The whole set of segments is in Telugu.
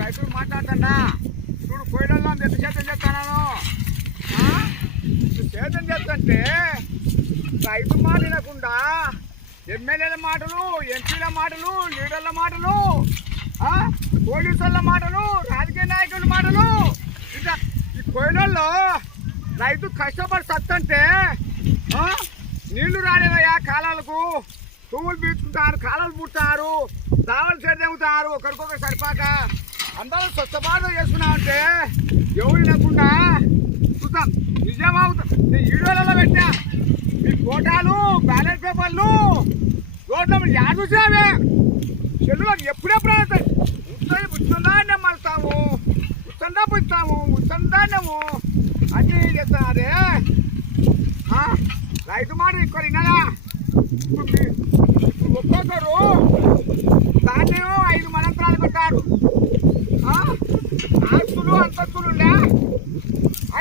రైతులు మాట్లాడతాడా చూడు కోయిడల్లో ఎంత సేద్యం చేస్తాను సేద్యం చేస్తుంటే రైతు మాట వినకుండా ఎమ్మెల్యేల మాటలు ఎంపీల మాటలు లీడర్ల మాటలు పోలీసుల మాటలు రాజకీయ నాయకుల మాటలు ఇంకా ఈ కోయిడల్లో రైతు కష్టపడి సత్తంటే నీళ్లు రాలేదయ్యా కాలాలకు పువ్వులు పీచుకుంటారు కాలాలు పుట్టారు దావలు చేద్దాముతారు ఒకరికొకరు సరిపాక అందరూ స్వచ్ఛభారత చేసుకున్నామంటే ఎవరు లేకుండా చూస్తాం నిజమవుతాం నీ వీడియోలలో పెట్టా మీ ఫోటోలు బ్యాలెట్ పేపర్లు రోడ్ల యాడ్ చూసావే చెల్లులకు ఎప్పుడెప్పుడు అవుతాయి ఉత్తందాన్నే మలుతాము ఉత్తందా పుస్తాము ఉత్తందాన్యము అన్నీ చేస్తున్నారే రైతు మాట ఇక్కడ విన్నారా ఇప్పుడు ఒక్కొక్కరు ధాన్యం 5 మనంతరాలు కొట్టారు ఆస్తులు అంతస్తులు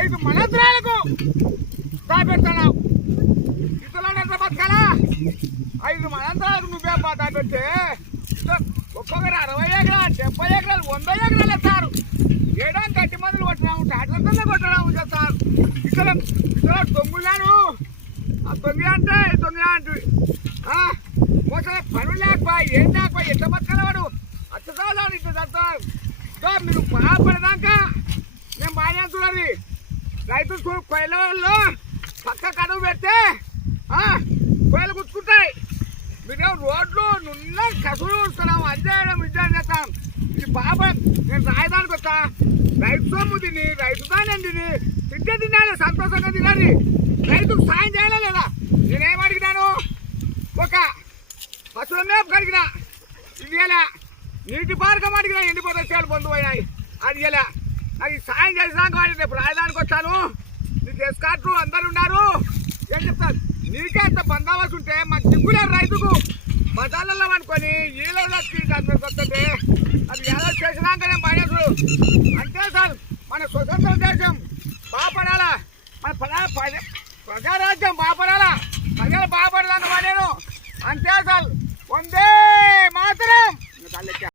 5 మనంతరాలకు దాపెడుతున్నావు ఇతరులు ఎంత బతకాలా 5 మనంతరాలకు నువ్వే దాపెడితే ఒక్కొక్కరు 60 ఎకరాలు 70 ఎకరాలు 100 ఎకరాలు ఎత్తారు ఏడానికి 8 మందులు కొట్టినాము టాటర్తోనే కొట్టడం చేస్తారు ఇక్కడ దొంగులాను ఆ దొంగ అంటే దొంగ అంటే మోసం పనులు లేకపోయి ఏం లేకపోయి ఎంత బతకలవాడు అచ్చసాలు ఇట్లా చదువుతారు మీరు బాధపడదాకా నేను బాగా చూడాలి రైతులు కొయ్యలలో పక్క కడుగు పెడితే కొయ్యలు గుచ్చుకుంటాయి మీరు రోడ్లు నున్న కసులు ఉంటున్నాము అధ్యయనం విద్య చేస్తాం ఇది బాబా నేను రాయడానికి వస్తా రైతు సొమ్ము తిని రైతు ధాన్యం తిని తింటే తినాలి సంతోషంగా తినాలి రైతుకు సాయం చేయాలా లేదా నేనేం అడిగినాను ఒక పశువుల మేపు కడిగిన ఇది ఎలా నీటి పారకం అడిగినా ఎండిపోతే చేయాలి బంధు అయినాయి అది ఎలా నాకు సాయం చేసినాక వాడి రేపు రాయడానికి వచ్చాను నీకు ఎస్కాట్లు అందరు ఉన్నారు ఏం చెప్తాను నీకే అంత బందావలసి ఉంటే మా దిక్కులేరు రైతుకు బజార్లలో అనుకొని ఈళ్ళ వస్తుంటే అది ఎలా చేసినాక నేను మైనసులు అంటే సార్ మన స్వతంత్ర దేశం బాగుపడాలా మన ప్రజారాజ్యం బాగుపడాలా ప్రజలు బాగుపడదాన్ని నేను అంతే సార్ వందే మాత్రం